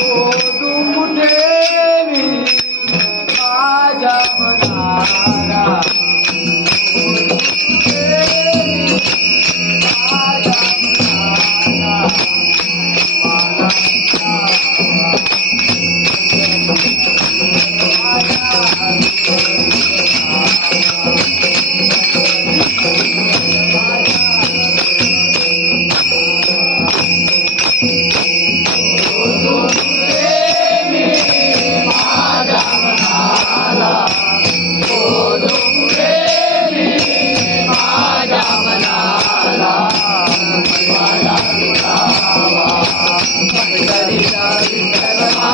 शोधू माझ्या मनाला.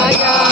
Jaya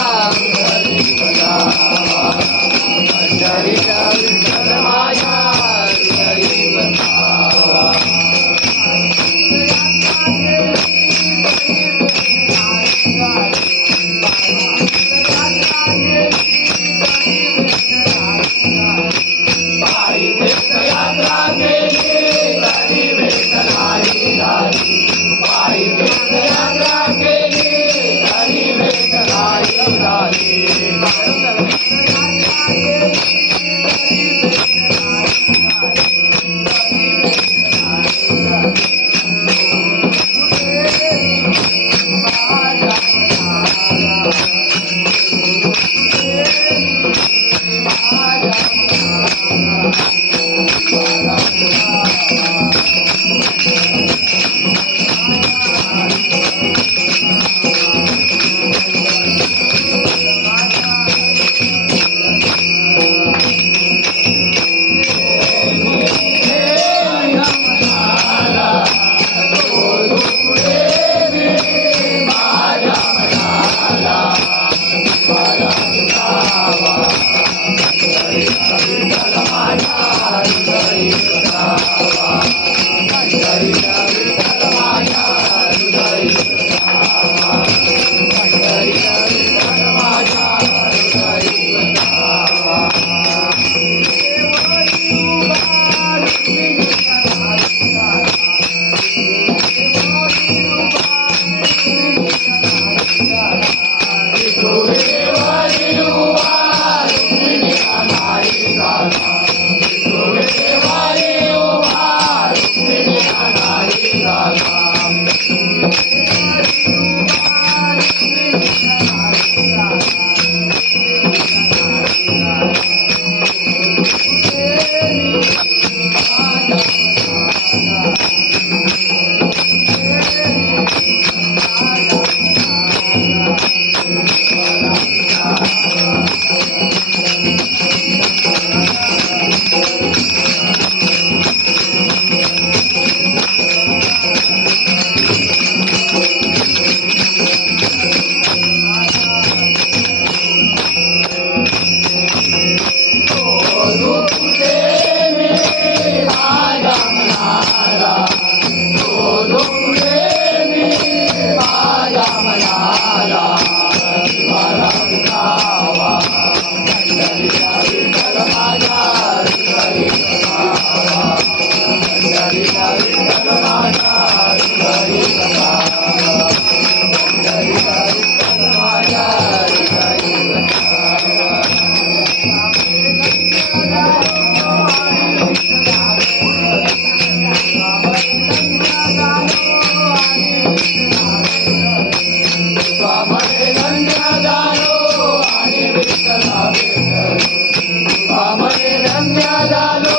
పామని రమ్యదాలో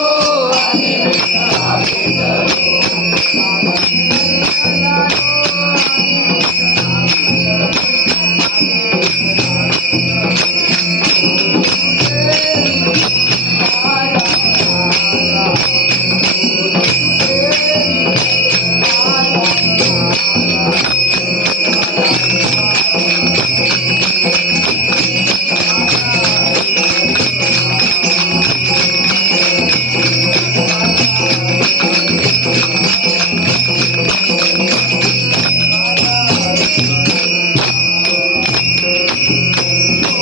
అని